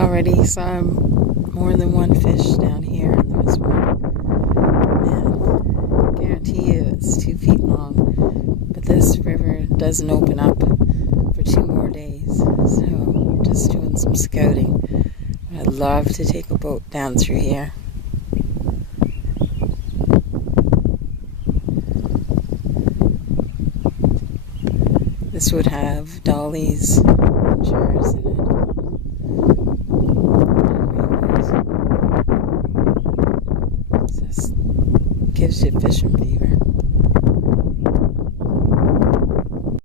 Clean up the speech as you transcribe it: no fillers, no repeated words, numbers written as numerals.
already saw more than one fish down here in the reservoir. And I guarantee you it's 2 feet long. But this river doesn't open up for 2 more days. So just doing some scouting. I'd love to take a boat down through here. This would have dollies and jars in it. And rainbows. This gives you fishing fever.